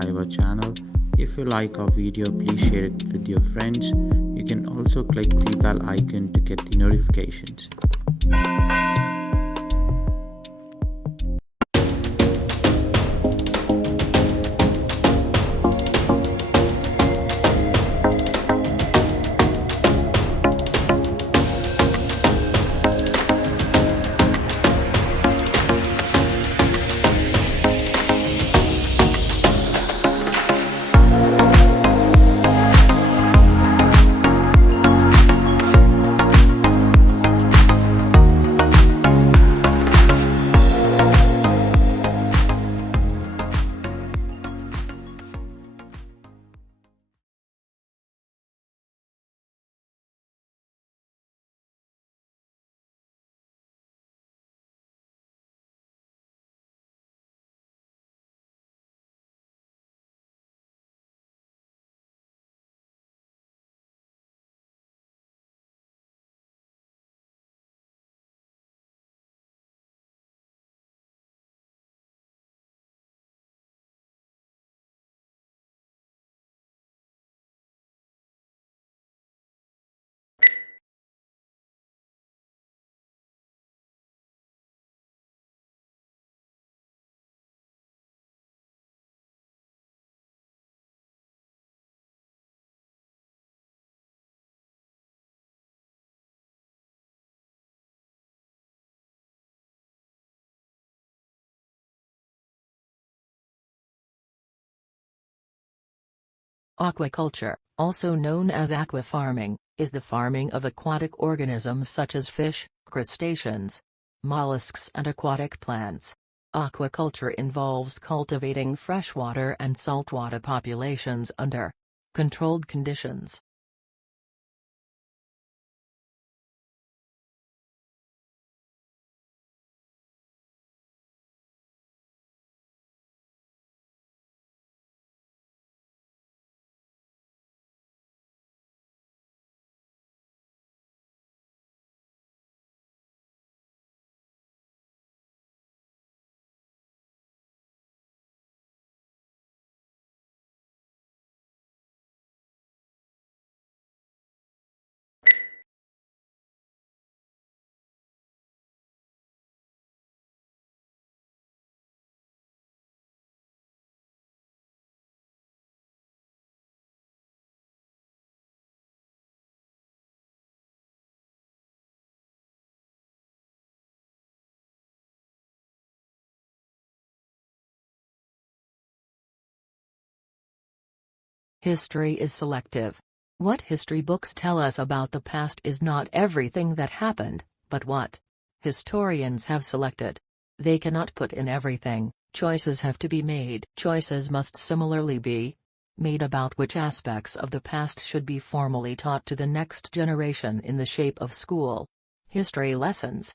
subscribe our channel. If you like our video, please share it with your friends. You can also click the bell icon to get the notifications. Aquaculture, also known as aquafarming, is the farming of aquatic organisms such as fish, crustaceans, mollusks and aquatic plants. Aquaculture involves cultivating freshwater and saltwater populations under controlled conditions. History is selective. What history books tell us about the past is not everything that happened, but what historians have selected. They cannot put in everything. Choices have to be made. Choices must similarly be made about which aspects of the past should be formally taught to the next generation in the shape of school history lessons.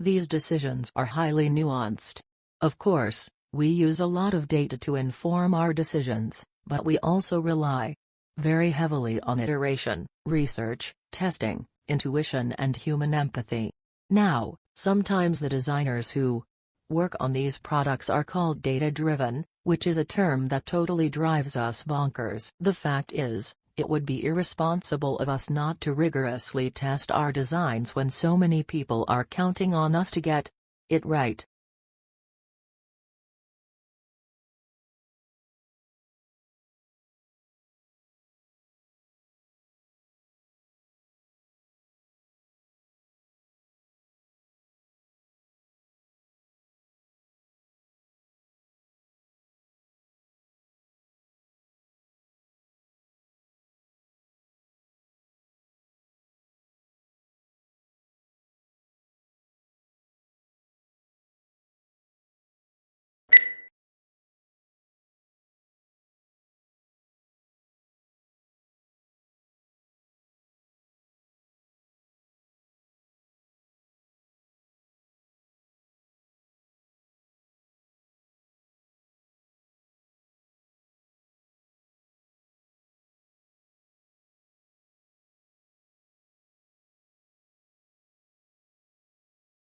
These decisions are highly nuanced. Of course, we use a lot of data to inform our decisions, but we also rely very heavily on iteration, research, testing, intuition and human empathy. Now, sometimes the designers who work on these products are called data-driven, which is a term that totally drives us bonkers. The fact is, it would be irresponsible of us not to rigorously test our designs when so many people are counting on us to get it right.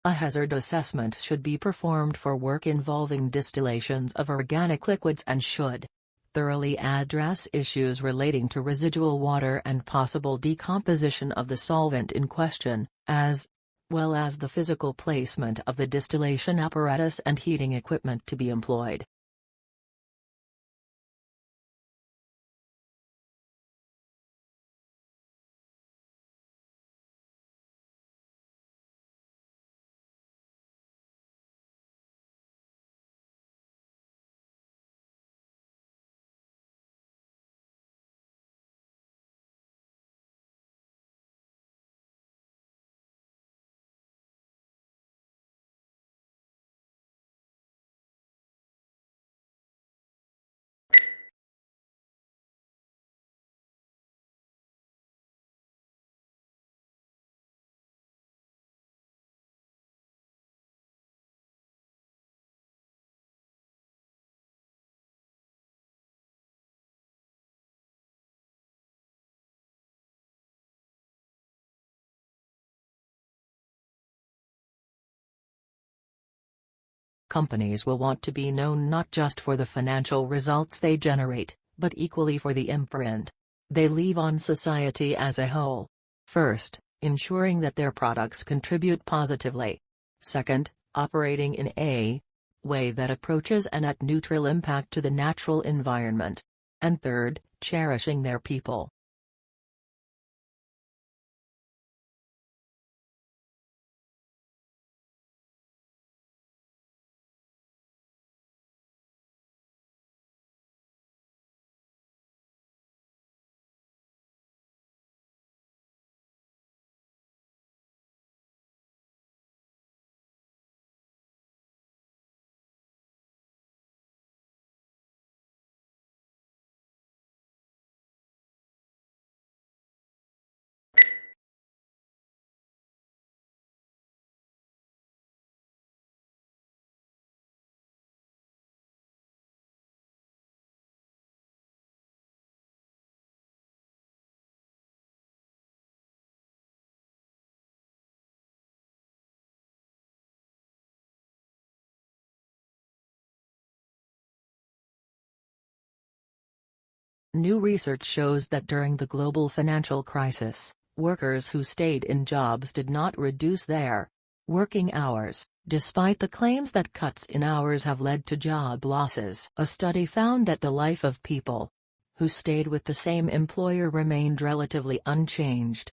A hazard assessment should be performed for work involving distillations of organic liquids and should thoroughly address issues relating to residual water and possible decomposition of the solvent in question, as well as the physical placement of the distillation apparatus and heating equipment to be employed. Companies will want to be known not just for the financial results they generate, but equally for the imprint they leave on society as a whole. First, ensuring that their products contribute positively. Second, operating in a way that approaches a net neutral impact to the natural environment. And third, cherishing their people. New research shows that during the global financial crisis, workers who stayed in jobs did not reduce their working hours, despite the claims that cuts in hours have led to job losses. A study found that the life of people who stayed with the same employer remained relatively unchanged.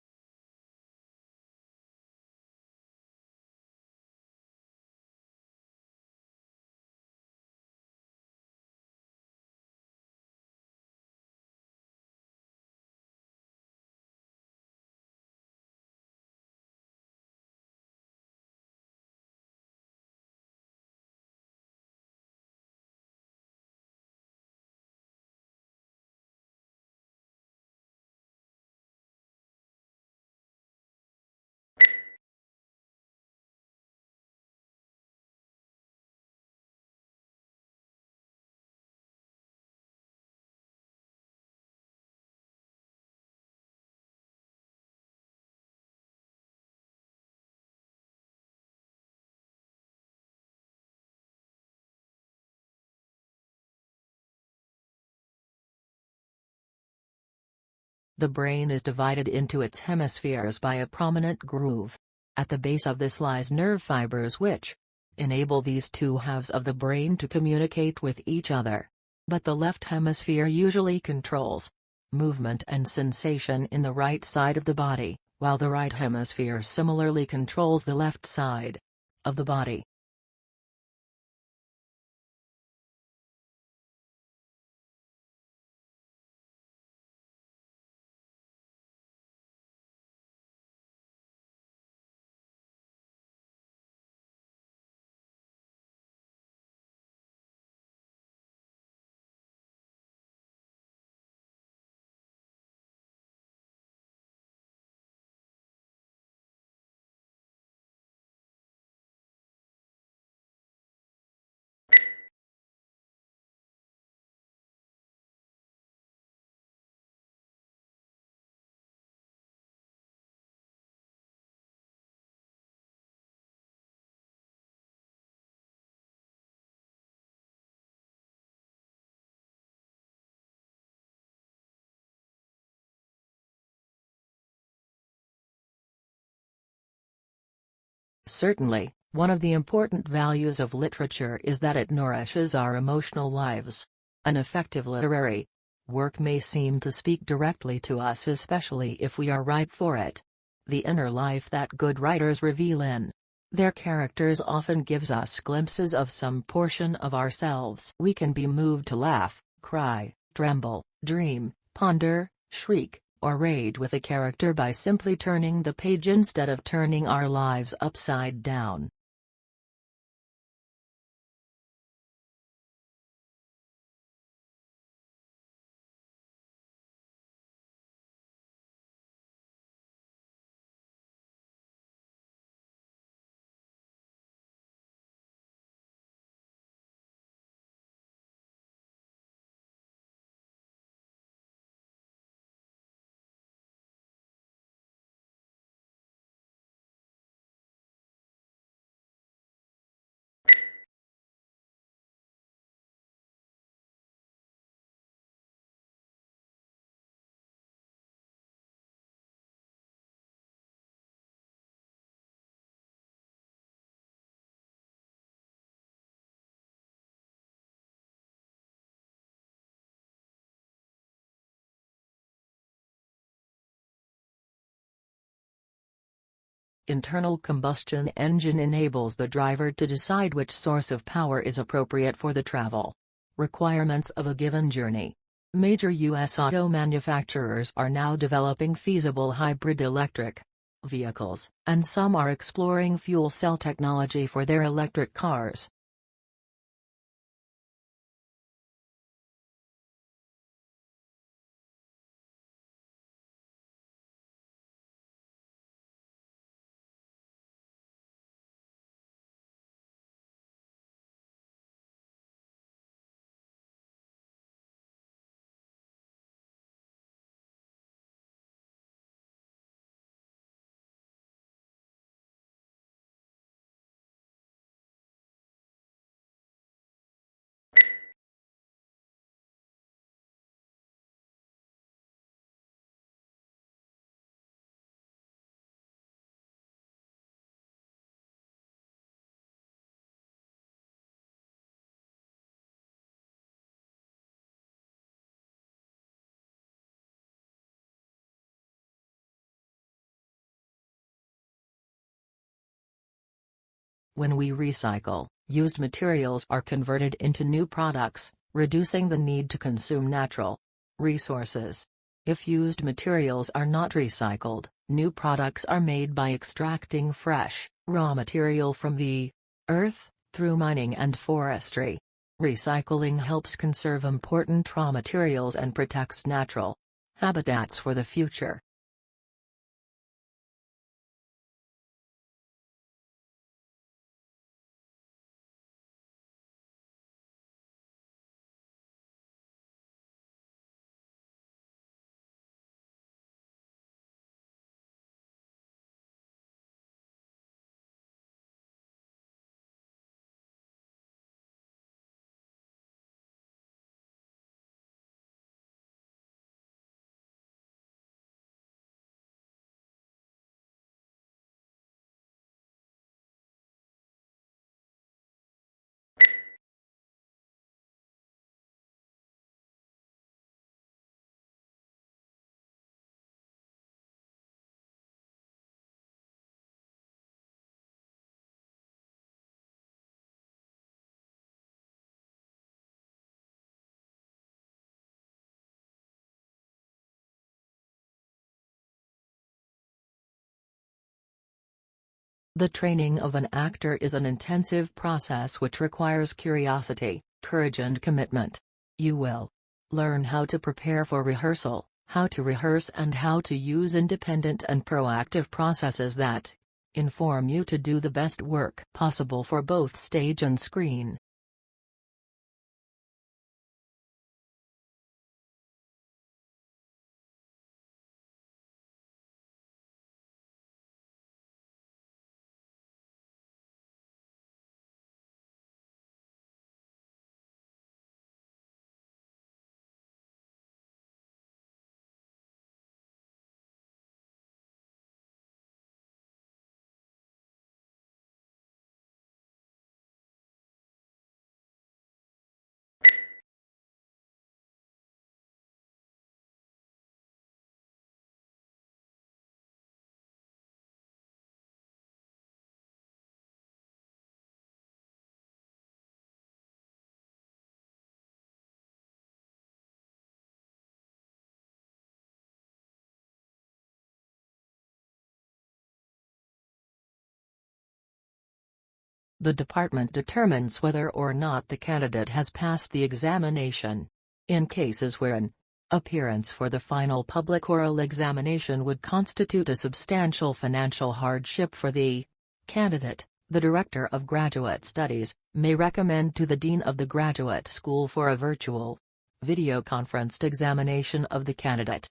The brain is divided into its hemispheres by a prominent groove. At the base of this lies nerve fibers which enable these two halves of the brain to communicate with each other. But the left hemisphere usually controls movement and sensation in the right side of the body, while the right hemisphere similarly controls the left side of the body. Certainly, one of the important values of literature is that it nourishes our emotional lives. An effective literary work may seem to speak directly to us, especially if we are ripe for it. The inner life that good writers reveal in their characters often gives us glimpses of some portion of ourselves. We can be moved to laugh, cry, tremble, dream, ponder, shriek, or rage with a character by simply turning the page instead of turning our lives upside down. Internal combustion engine enables the driver to decide which source of power is appropriate for the travel requirements of a given journey. Major U.S. auto manufacturers are now developing feasible hybrid electric vehicles, and some are exploring fuel cell technology for their electric cars. When we recycle, used materials are converted into new products, reducing the need to consume natural resources. If used materials are not recycled, new products are made by extracting fresh, raw material from the earth, through mining and forestry. Recycling helps conserve important raw materials and protects natural habitats for the future. The training of an actor is an intensive process which requires curiosity, courage and commitment. You will learn how to prepare for rehearsal, how to rehearse and how to use independent and proactive processes that inform you to do the best work possible for both stage and screen. The department determines whether or not the candidate has passed the examination. In cases where an appearance for the final public oral examination would constitute a substantial financial hardship for the candidate, the Director of Graduate Studies may recommend to the Dean of the Graduate School for a virtual, video-conferenced examination of the candidate.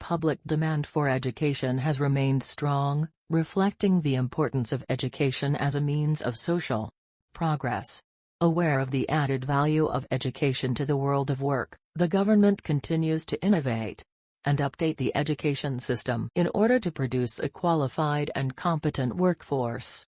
Public demand for education has remained strong, reflecting the importance of education as a means of social progress. Aware of the added value of education to the world of work, the government continues to innovate and update the education system in order to produce a qualified and competent workforce.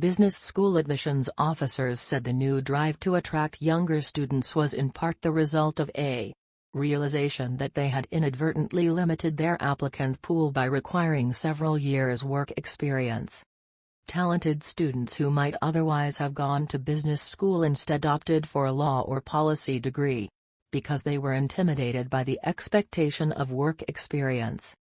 Business school admissions officers said the new drive to attract younger students was in part the result of a realization that they had inadvertently limited their applicant pool by requiring several years' work experience. Talented students who might otherwise have gone to business school instead opted for a law or policy degree, because they were intimidated by the expectation of work experience.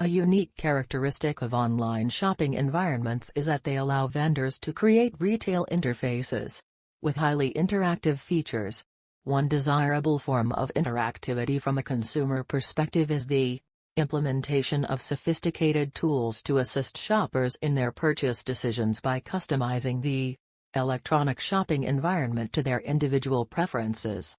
A unique characteristic of online shopping environments is that they allow vendors to create retail interfaces with highly interactive features. One desirable form of interactivity from a consumer perspective is the implementation of sophisticated tools to assist shoppers in their purchase decisions by customizing the electronic shopping environment to their individual preferences.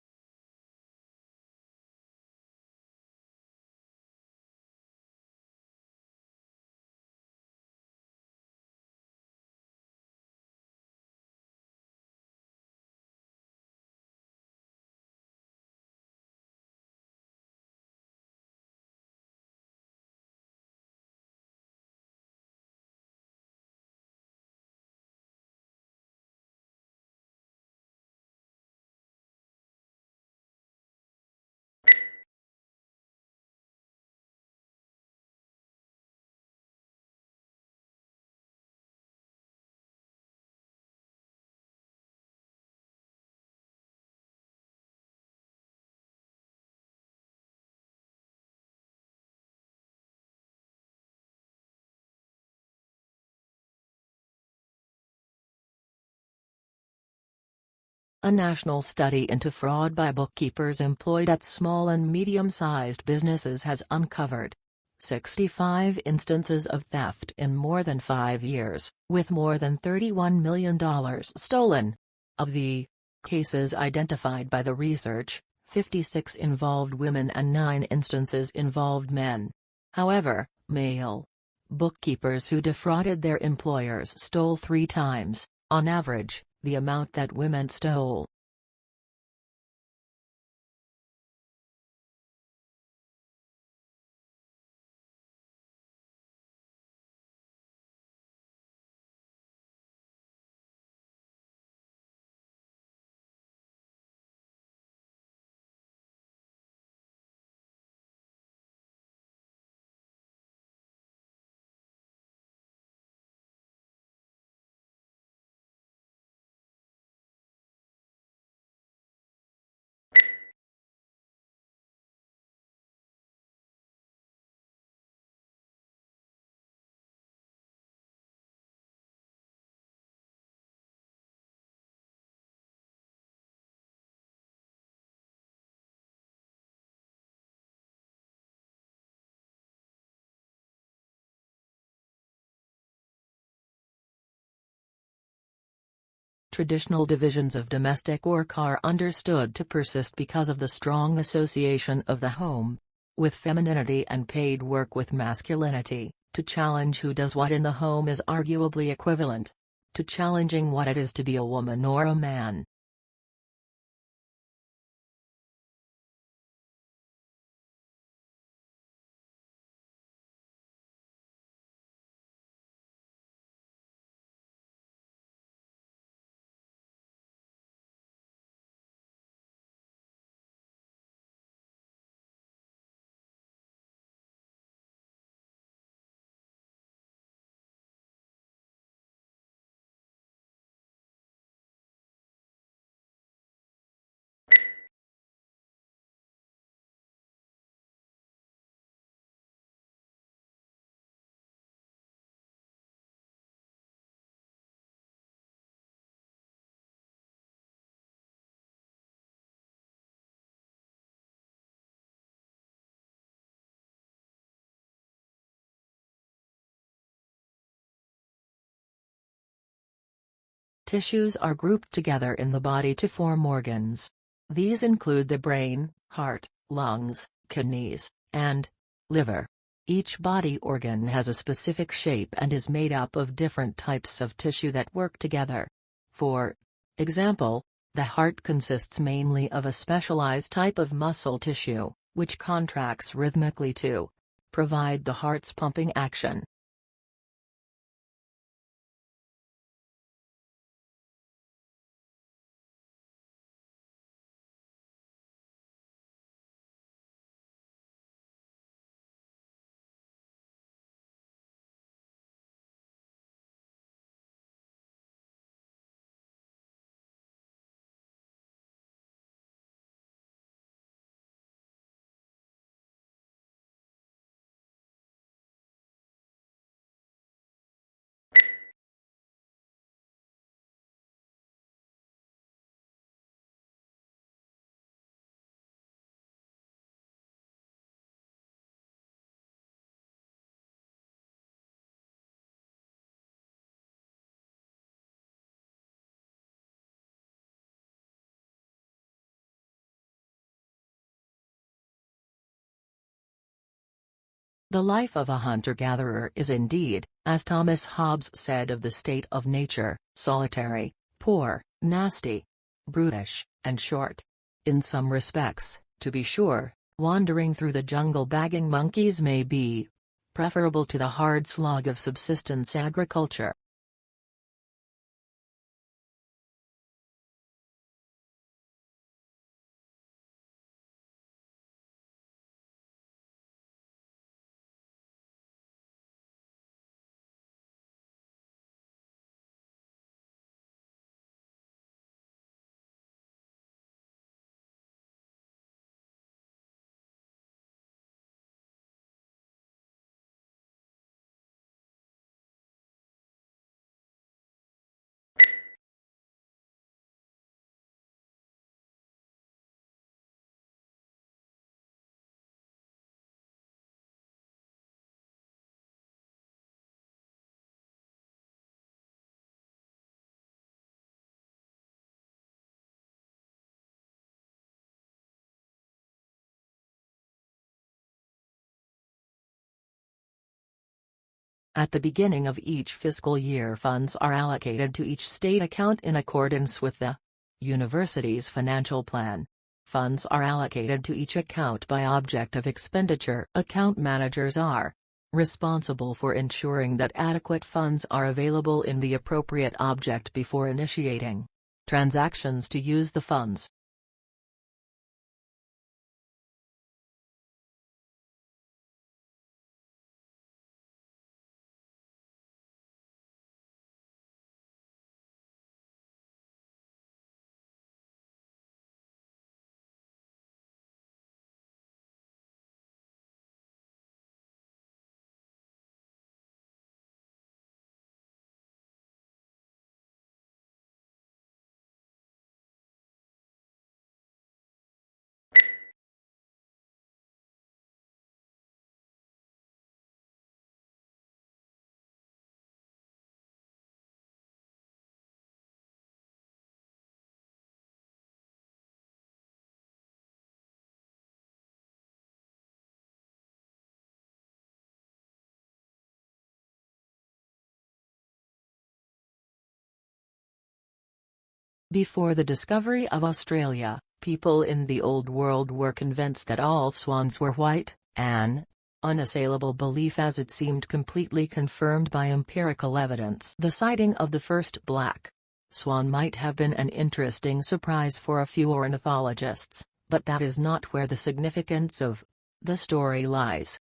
A national study into fraud by bookkeepers employed at small and medium-sized businesses has uncovered 65 instances of theft in more than 5 years, with more than $31 million stolen. Of the cases identified by the research, 56 involved women and 9 instances involved men. However, male bookkeepers who defrauded their employers stole 3 times, on average, the amount that women stole. Traditional divisions of domestic work are understood to persist because of the strong association of the home with femininity and paid work with masculinity. To challenge who does what in the home is arguably equivalent to challenging what it is to be a woman or a man. Tissues are grouped together in the body to form organs. These include the brain, heart, lungs, kidneys, and liver. Each body organ has a specific shape and is made up of different types of tissue that work together. For example, the heart consists mainly of a specialized type of muscle tissue, which contracts rhythmically to provide the heart's pumping action. The life of a hunter-gatherer is indeed, as Thomas Hobbes said of the state of nature, solitary, poor, nasty, brutish, and short. In some respects, to be sure, wandering through the jungle bagging monkeys may be preferable to the hard slog of subsistence agriculture. At the beginning of each fiscal year, funds are allocated to each state account in accordance with the university's financial plan. Funds are allocated to each account by object of expenditure. Account managers are responsible for ensuring that adequate funds are available in the appropriate object before initiating transactions to use the funds. Before the discovery of Australia, people in the Old World were convinced that all swans were white, an unassailable belief as it seemed completely confirmed by empirical evidence. The sighting of the first black swan might have been an interesting surprise for a few ornithologists, but that is not where the significance of the story lies.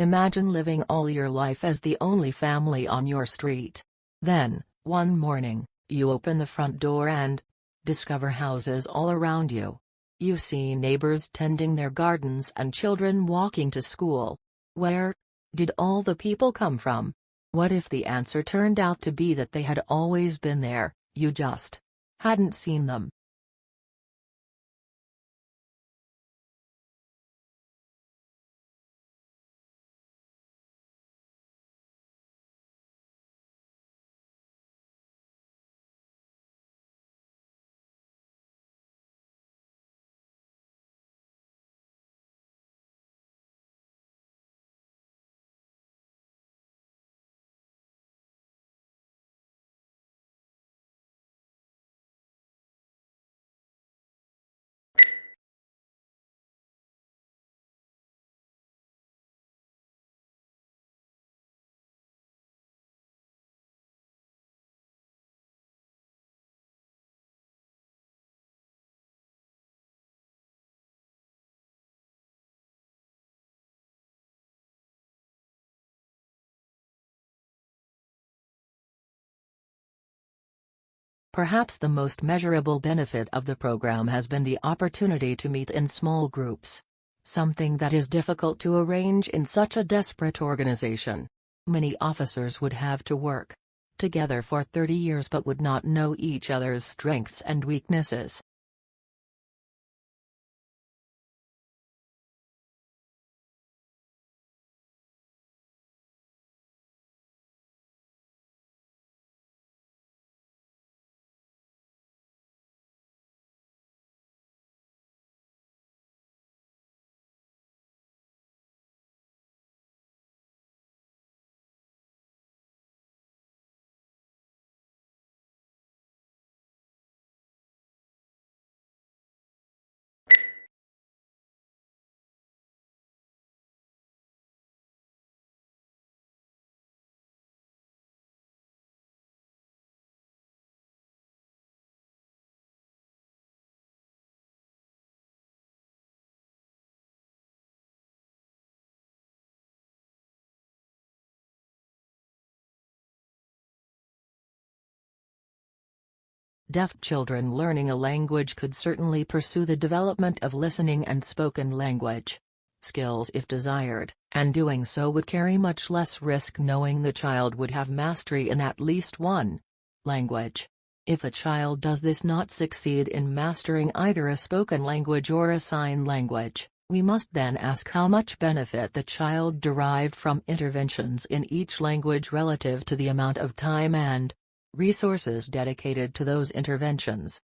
Imagine living all your life as the only family on your street. Then, one morning, you open the front door and discover houses all around you. You see neighbors tending their gardens and children walking to school. Where did all the people come from? What if the answer turned out to be that they had always been there, you just hadn't seen them? Perhaps the most measurable benefit of the program has been the opportunity to meet in small groups. Something that is difficult to arrange in such a desperate organization. Many officers would have to work together for 30 years but would not know each other's strengths and weaknesses. Deaf children learning a language could certainly pursue the development of listening and spoken language skills if desired, and doing so would carry much less risk knowing the child would have mastery in at least one language. If a child does this not succeed in mastering either a spoken language or a sign language, we must then ask how much benefit the child derived from interventions in each language relative to the amount of time and resources dedicated to those interventions.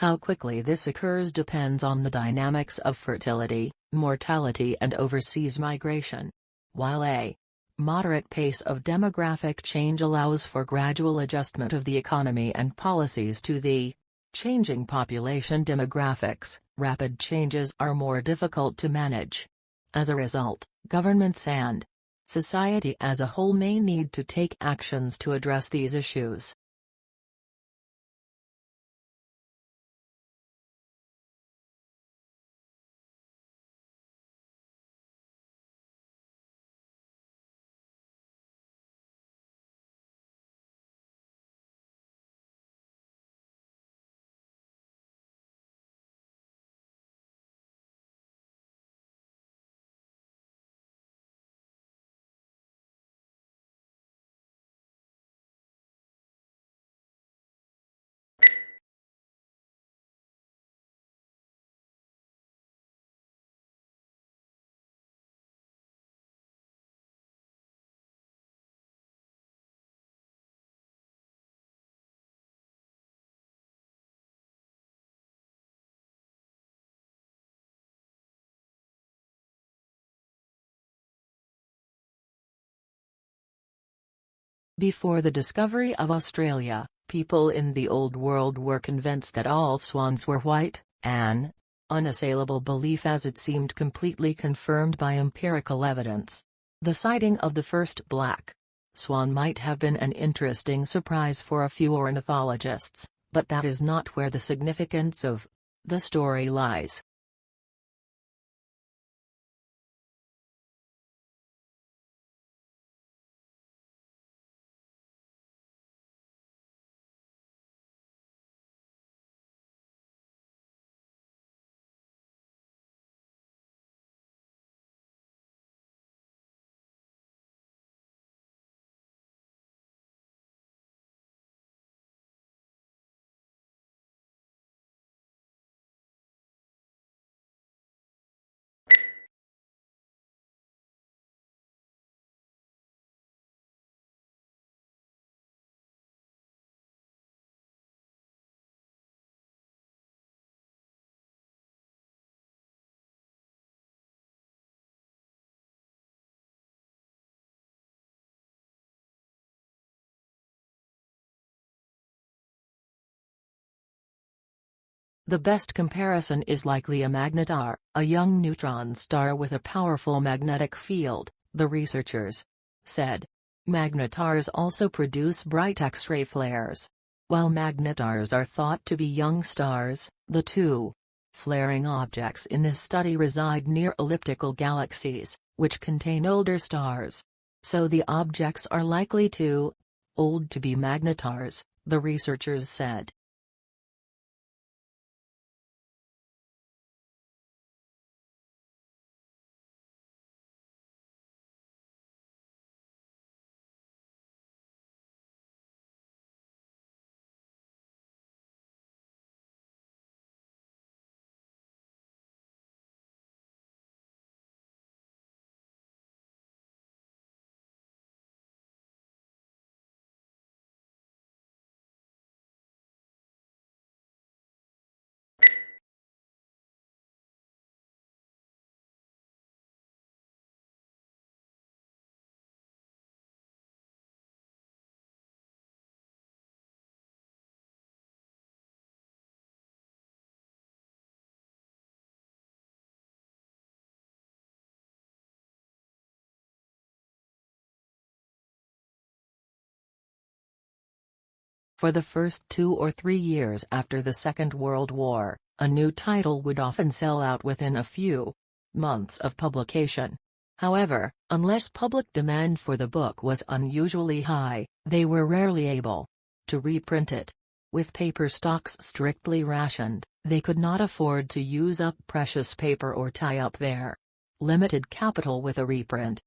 How quickly this occurs depends on the dynamics of fertility, mortality and overseas migration. While a moderate pace of demographic change allows for gradual adjustment of the economy and policies to the changing population demographics, rapid changes are more difficult to manage. As a result, governments and society as a whole may need to take actions to address these issues. Before the discovery of Australia, people in the Old World were convinced that all swans were white, an unassailable belief as it seemed completely confirmed by empirical evidence. The sighting of the first black swan might have been an interesting surprise for a few ornithologists, but that is not where the significance of the story lies. The best comparison is likely a magnetar, a young neutron star with a powerful magnetic field, the researchers said. Magnetars also produce bright X-ray flares. While magnetars are thought to be young stars, the two flaring objects in this study reside near elliptical galaxies, which contain older stars. So the objects are likely too old to be magnetars, the researchers said. For the first 2 or 3 years after the Second World War, a new title would often sell out within a few months of publication. However, unless public demand for the book was unusually high, they were rarely able to reprint it. With paper stocks strictly rationed, they could not afford to use up precious paper or tie up their limited capital with a reprint.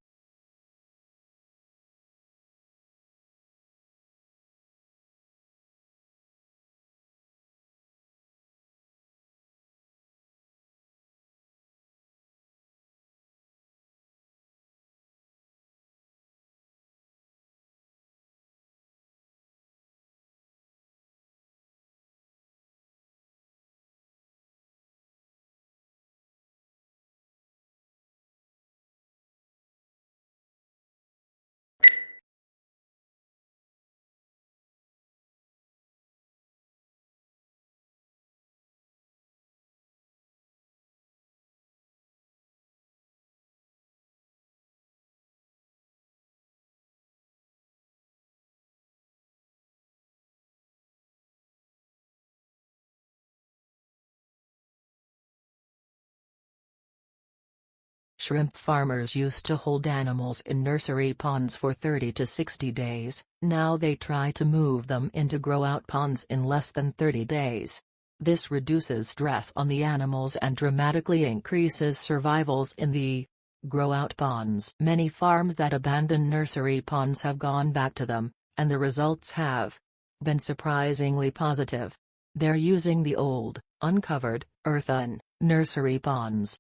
Shrimp farmers used to hold animals in nursery ponds for 30 to 60 days, now they try to move them into grow-out ponds in less than 30 days. This reduces stress on the animals and dramatically increases survivals in the grow-out ponds. Many farms that abandon nursery ponds have gone back to them, and the results have been surprisingly positive. They're using the old, uncovered, earthen nursery ponds.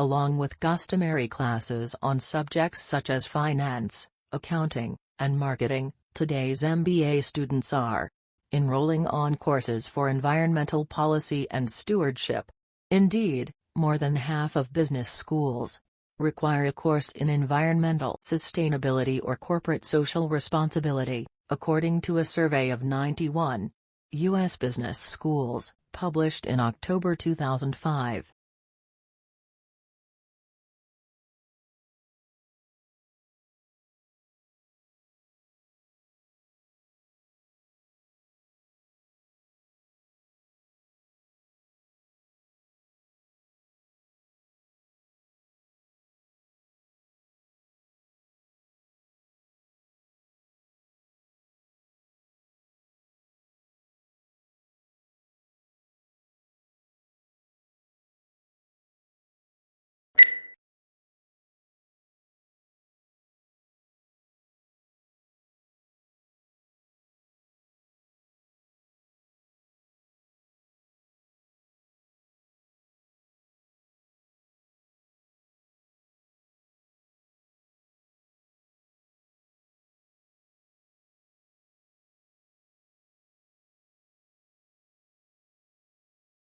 Along with customary classes on subjects such as finance, accounting, and marketing, today's MBA students are enrolling on courses for environmental policy and stewardship. Indeed, more than half of business schools require a course in environmental sustainability or corporate social responsibility, according to a survey of 91 U.S. business schools, published in October 2005.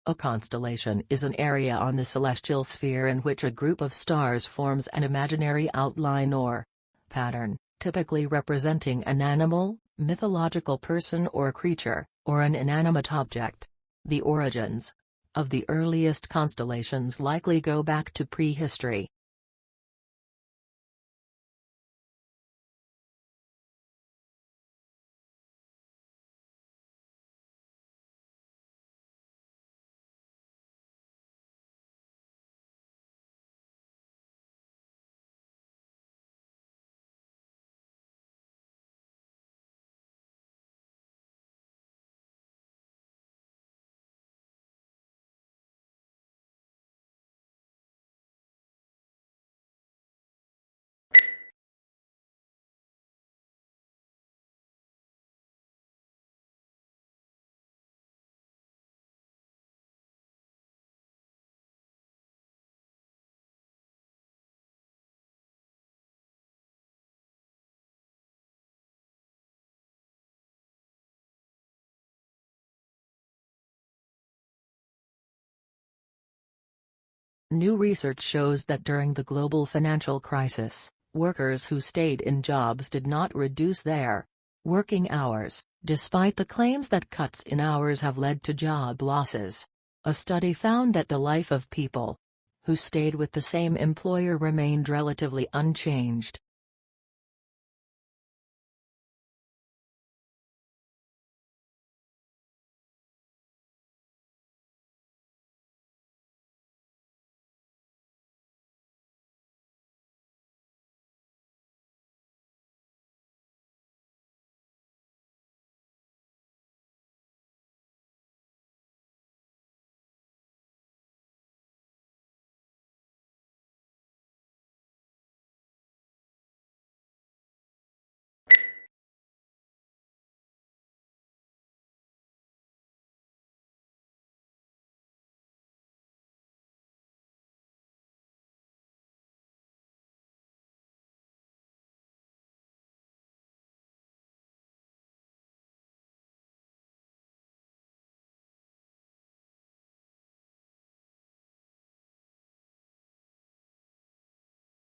A constellation is an area on the celestial sphere in which a group of stars forms an imaginary outline or pattern, typically representing an animal, mythological person or creature, or an inanimate object. The origins of the earliest constellations likely go back to prehistory. New research shows that during the global financial crisis, workers who stayed in jobs did not reduce their working hours, despite the claims that cuts in hours have led to job losses. A study found that the life of people who stayed with the same employer remained relatively unchanged.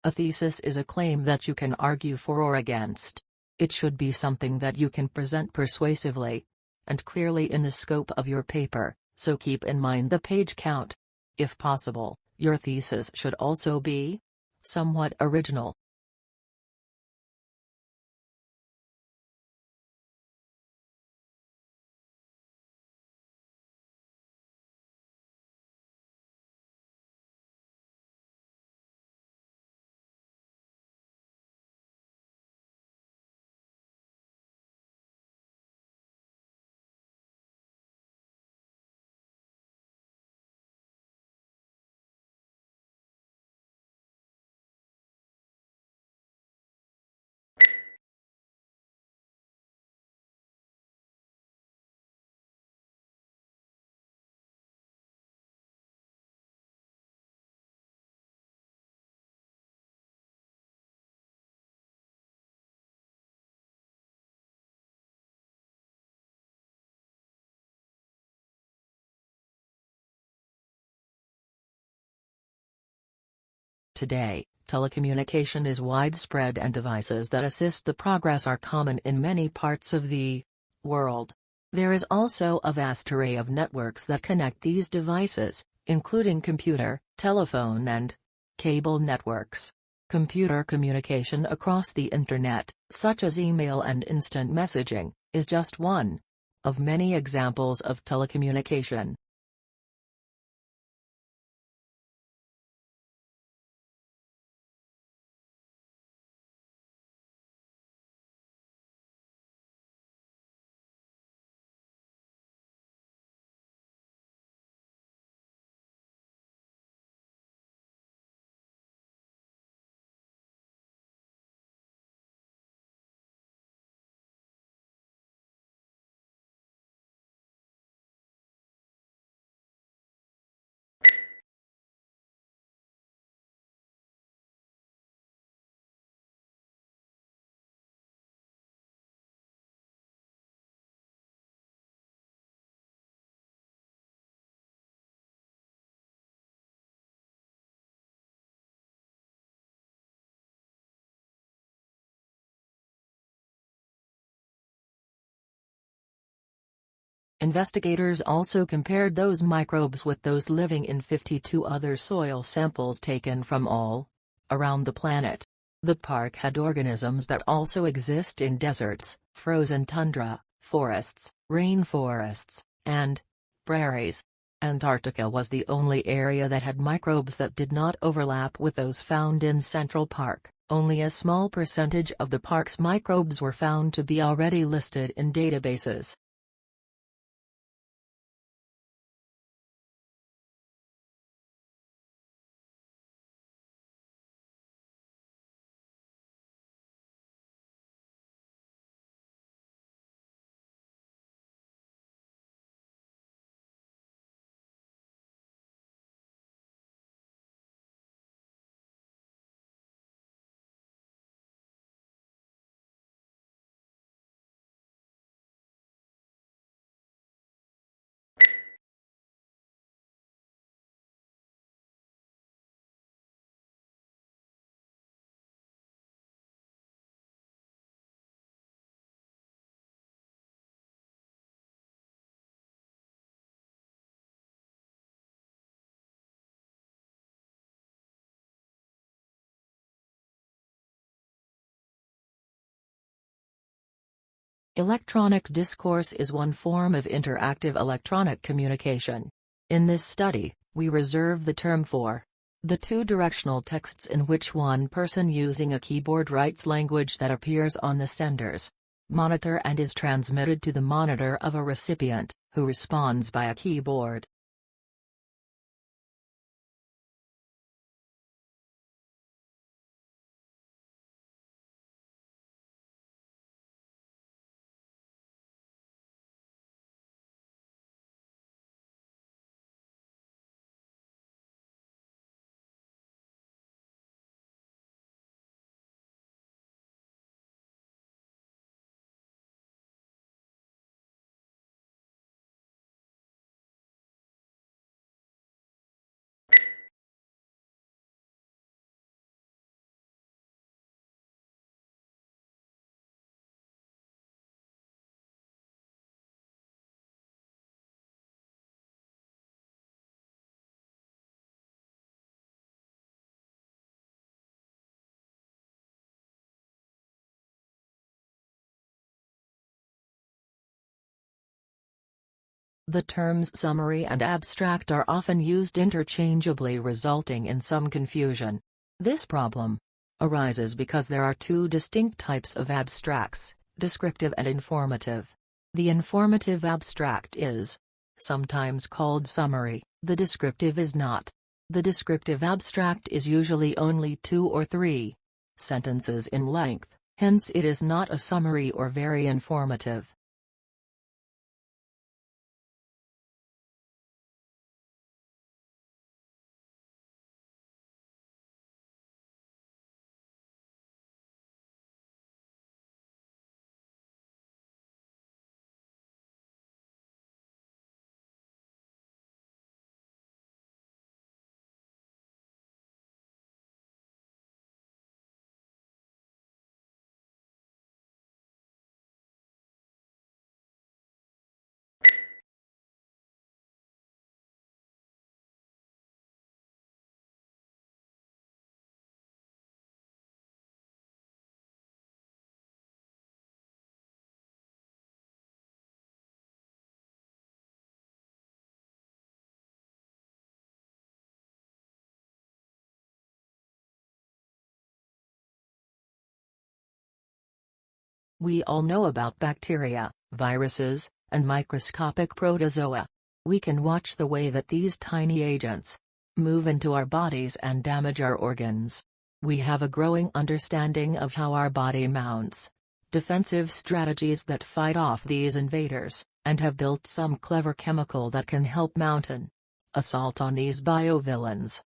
A thesis is a claim that you can argue for or against. It should be something that you can present persuasively and clearly in the scope of your paper, so keep in mind the page count. If possible, your thesis should also be somewhat original. Today, telecommunication is widespread and devices that assist the progress are common in many parts of the world. There is also a vast array of networks that connect these devices, including computer, telephone and cable networks. Computer communication across the Internet, such as email and instant messaging, is just one of many examples of telecommunication. Investigators also compared those microbes with those living in 52 other soil samples taken from all around the planet. The park had organisms that also exist in deserts, frozen tundra, forests, rainforests, and prairies. Antarctica was the only area that had microbes that did not overlap with those found in Central Park. Only a small percentage of the park's microbes were found to be already listed in databases. Electronic discourse is one form of interactive electronic communication. In this study, we reserve the term for the two-directional texts in which one person using a keyboard writes language that appears on the sender's monitor and is transmitted to the monitor of a recipient, who responds by a keyboard. The terms summary and abstract are often used interchangeably, resulting in some confusion. This problem arises because there are two distinct types of abstracts, descriptive and informative. The informative abstract is sometimes called summary, the descriptive is not. The descriptive abstract is usually only 2 or 3 sentences in length, hence it is not a summary or very informative. We all know about bacteria, viruses, and microscopic protozoa. We can watch the way that these tiny agents move into our bodies and damage our organs. We have a growing understanding of how our body mounts defensive strategies that fight off these invaders, and have built some clever chemical that can help mount an assault on these biovillains.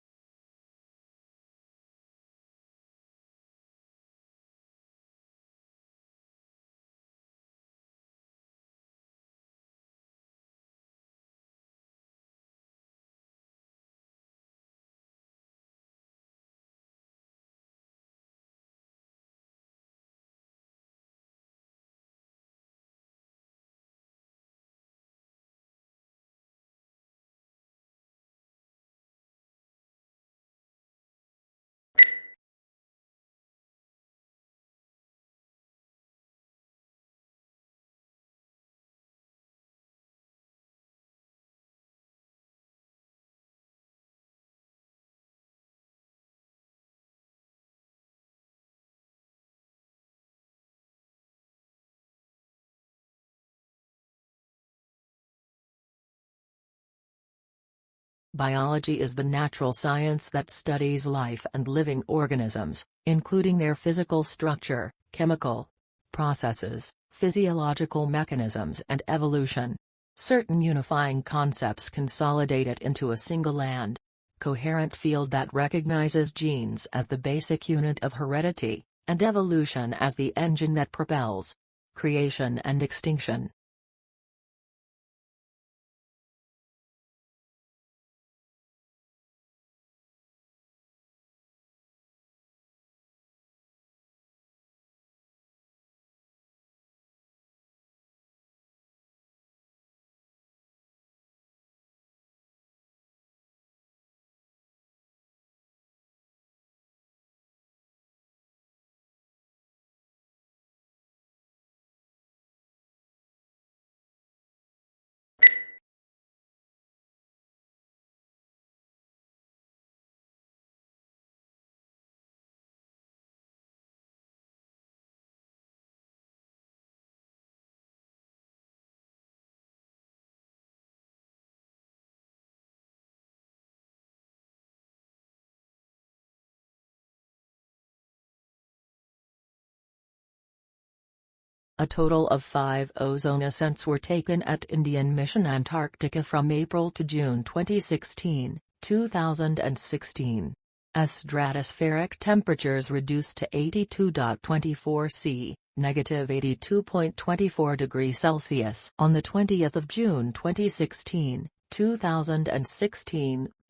Biology is the natural science that studies life and living organisms, including their physical structure, chemical processes, physiological mechanisms and evolution. Certain unifying concepts consolidate it into a single and coherent field that recognizes genes as the basic unit of heredity, and evolution as the engine that propels creation and extinction. A total of 5 ozone ascents were taken at Indian Mission Antarctica from April to June 2016. As stratospheric temperatures reduced to 82.24 C, -82.24 degrees Celsius on the 20th of June 2016,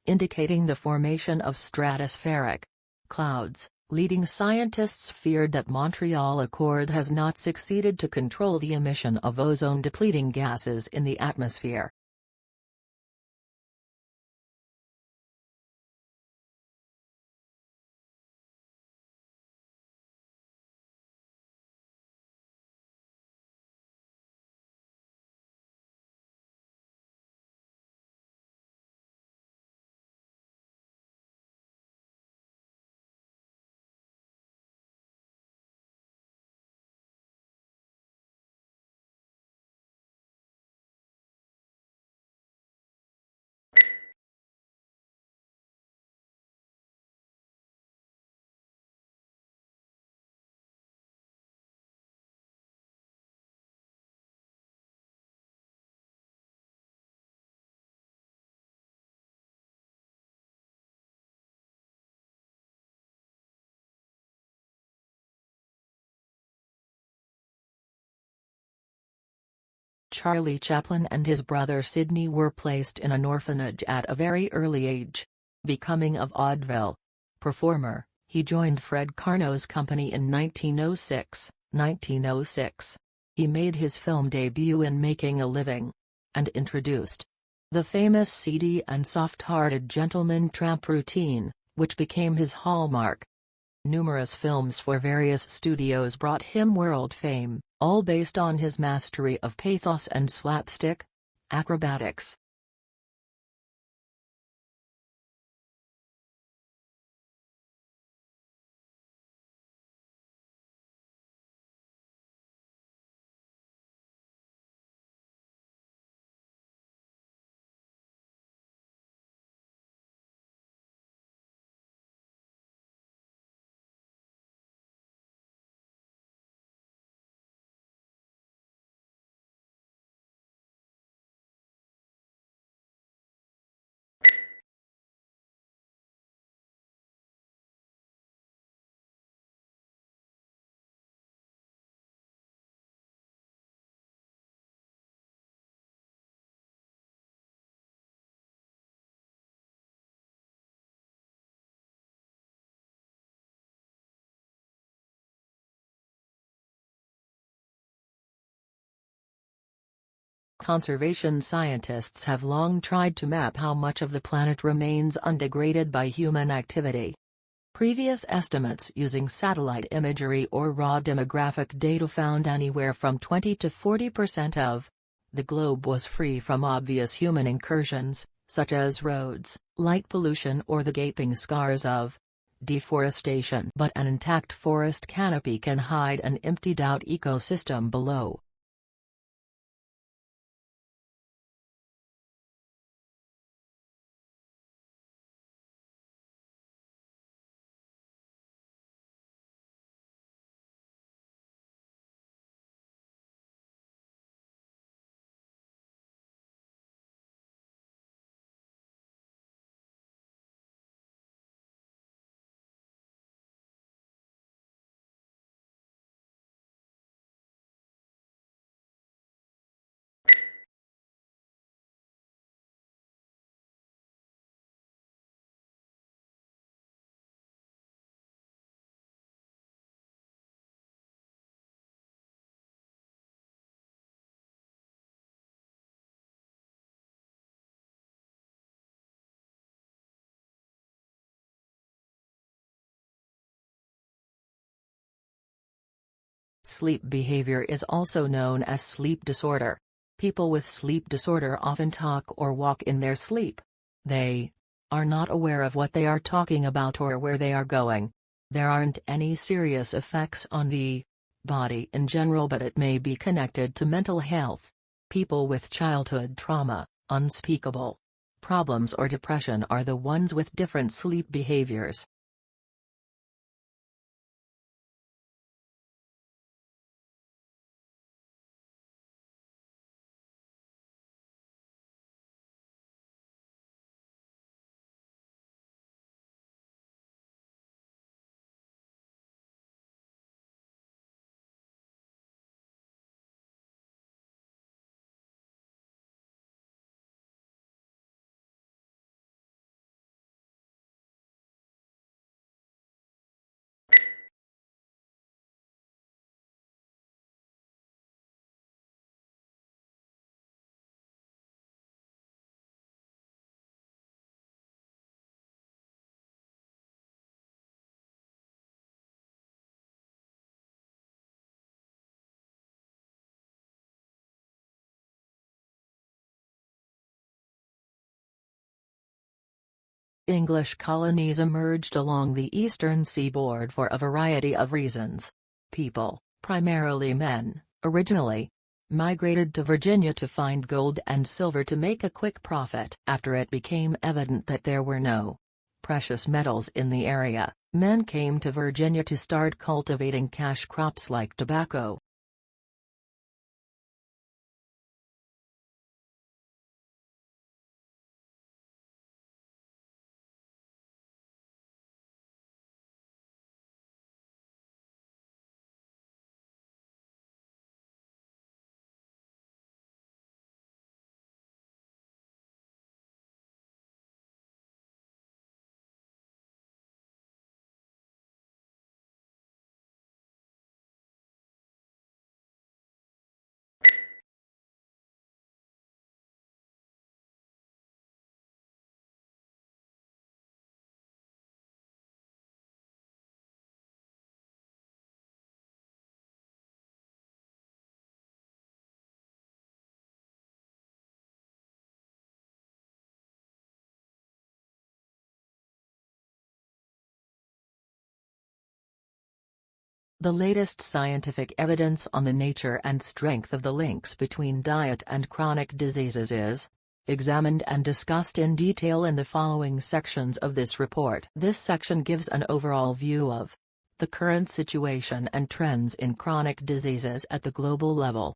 indicating the formation of stratospheric clouds. Leading scientists feared that Montreal Accord has not succeeded to control the emission of ozone-depleting gases in the atmosphere. Charlie Chaplin and his brother Sidney were placed in an orphanage at a very early age. Becoming a vaudeville performer, he joined Fred Karno's company in 1906. He made his film debut in Making a Living, and introduced the famous seedy and soft-hearted gentleman tramp routine, which became his hallmark. Numerous films for various studios brought him world fame, all based on his mastery of pathos and slapstick acrobatics. Conservation scientists have long tried to map how much of the planet remains undegraded by human activity. Previous estimates using satellite imagery or raw demographic data found anywhere from 20 to 40% of the globe was free from obvious human incursions, such as roads, light pollution or the gaping scars of deforestation. But an intact forest canopy can hide an emptied-out ecosystem below. Sleep behavior is also known as sleep disorder. People with sleep disorder often talk or walk in their sleep. They are not aware of what they are talking about or where they are going. There aren't any serious effects on the body in general, but it may be connected to mental health. People with childhood trauma, unspeakable problems or depression are the ones with different sleep behaviors. English colonies emerged along the eastern seaboard for a variety of reasons. People, primarily men, originally migrated to Virginia to find gold and silver to make a quick profit. After it became evident that there were no precious metals in the area, men came to Virginia to start cultivating cash crops like tobacco. The latest scientific evidence on the nature and strength of the links between diet and chronic diseases is examined and discussed in detail in the following sections of this report. This section gives an overall view of the current situation and trends in chronic diseases at the global level.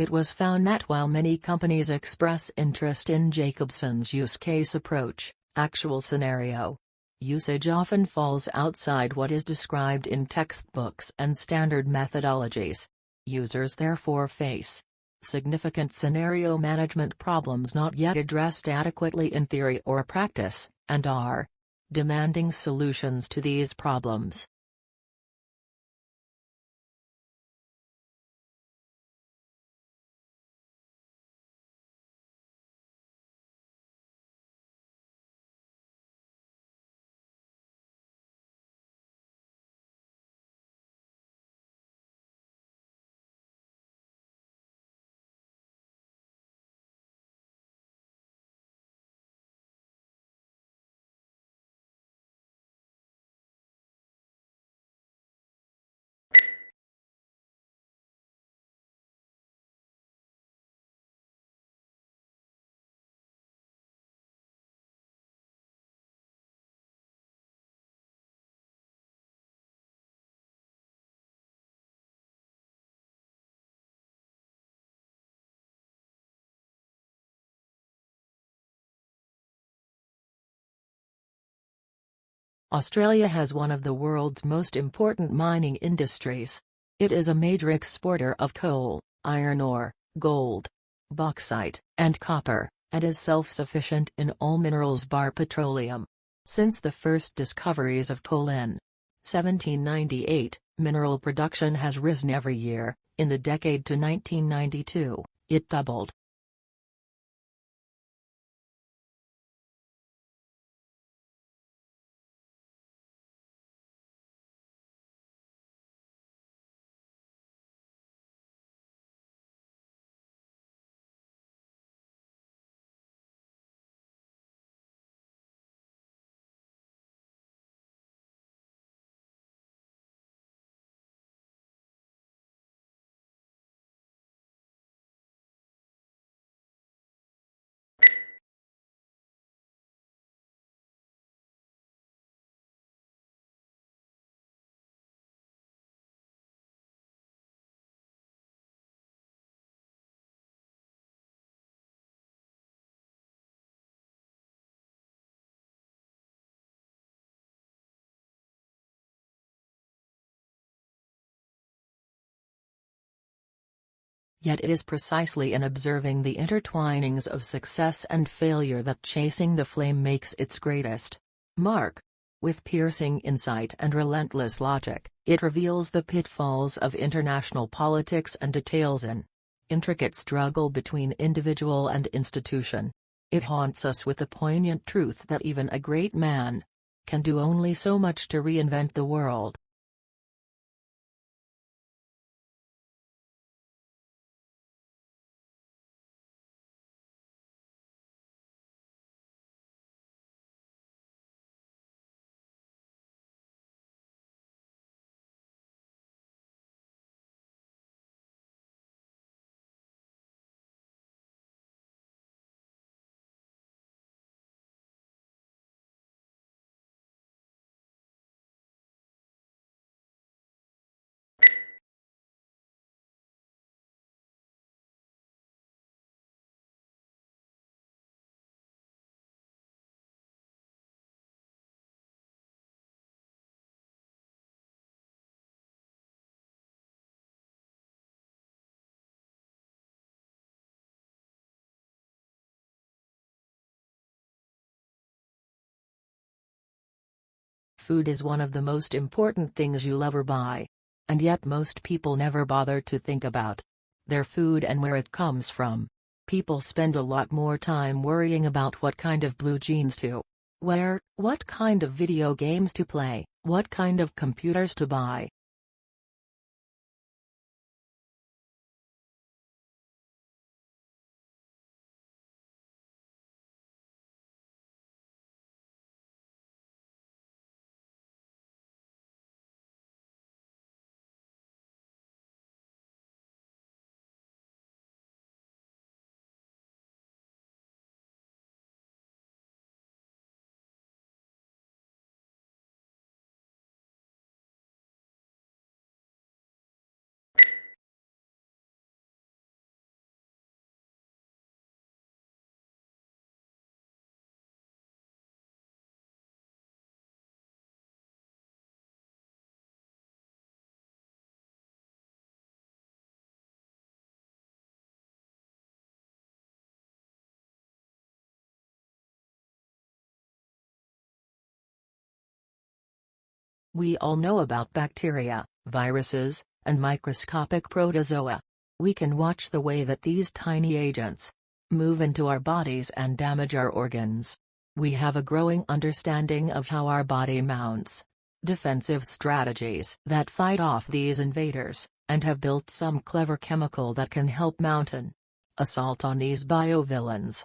It was found that while many companies express interest in Jacobson's use case approach, actual scenario usage often falls outside what is described in textbooks and standard methodologies. Users therefore face significant scenario management problems not yet addressed adequately in theory or practice, and are demanding solutions to these problems. Australia has one of the world's most important mining industries. It is a major exporter of coal, iron ore, gold, bauxite, and copper, and is self-sufficient in all minerals bar petroleum. Since the first discoveries of coal in 1798, mineral production has risen every year. In the decade to 1992, it doubled. Yet it is precisely in observing the intertwinings of success and failure that Chasing the Flame makes its greatest mark. With piercing insight and relentless logic, it reveals the pitfalls of international politics and details an intricate struggle between individual and institution. It haunts us with the poignant truth that even a great man can do only so much to reinvent the world. Food is one of the most important things you'll ever buy. And yet most people never bother to think about their food and where it comes from. People spend a lot more time worrying about what kind of blue jeans to wear, what kind of video games to play, what kind of computers to buy. We all know about bacteria, viruses, and microscopic protozoa. We can watch the way that these tiny agents move into our bodies and damage our organs. We have a growing understanding of how our body mounts defensive strategies that fight off these invaders, and have built some clever chemical that can help mount an assault on these biovillains.